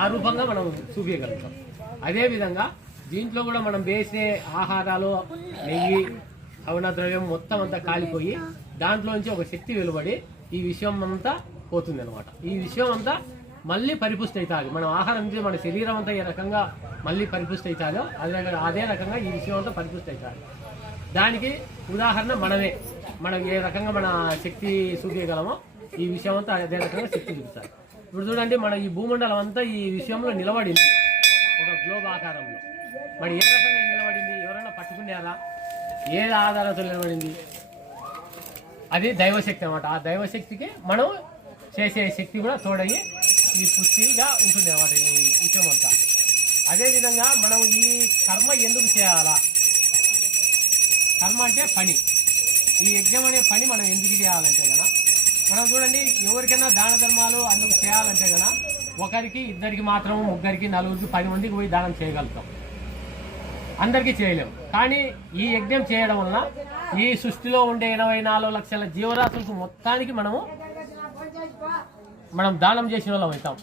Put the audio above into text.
ఆ రూపంగా మనం చూపించగలుగుతాం. అదేవిధంగా దీంట్లో కూడా మనం వేసే ఆహారాలు, నెయ్యి, హవన ద్రవ్యం మొత్తం అంతా కాలిపోయి దాంట్లోంచి ఒక శక్తి వెలువడి ఈ విషయం అంతా పోతుంది అనమాట. ఈ విషయం అంతా మళ్ళీ పరిపుష్టి అవుతుంది. మనం ఆహారం నుంచి మన శరీరం అంతా ఏ రకంగా మళ్ళీ పరిపుష్టి అవుతుందో అదే రకంగా ఈ విషయం అంతా పరిపుష్టి అవుతుంది. దానికి ఉదాహరణ మనం ఏ రకంగా మన శక్తి చూపించగలమో ఈ విషయం అంతా అదే రకంగా శక్తి చూపిస్తారు. ఇప్పుడు చూడండి, మన ఈ భూమండలం అంతా ఈ విషయంలో నిలబడింది ఒక గ్లోబ్ ఆకారంలో. మరి ఏ రకంగా నిలబడింది? ఎవరైనా పట్టుకున్నారా? ఏ ఆధారంతో నిలబడింది? అది దైవశక్తి అనమాట. ఆ దైవశక్తికి మనం చేసే శక్తి కూడా తోడయ్యి ఈ పుష్టిగా ఉంటుంది అన్నమాట ఈ విషయం అంతా. అదేవిధంగా మనం ఈ కర్మ ఎందుకు చేయాలా? కర్మ అంటే పని. ఈ యజ్ఞం అనే పని మనం ఎందుకు చేయాలంటే కదా, మనం చూడండి, ఎవరికైనా దాన ధర్మాలు అందుకు చేయాలంటే కదా ఒకరికి, ఇద్దరికి మాత్రం, ముగ్గురికి, నలుగురికి, 10 మందికి పోయి దానం చేయగలుగుతాం. అందరికీ చేయలేము. కానీ ఈ యజ్ఞం చేయడం వలన ఈ సృష్టిలో ఉండే 84 లక్షల జీవరాశులకు మొత్తానికి మనం దానం చేసిన వాళ్ళం అవుతాం.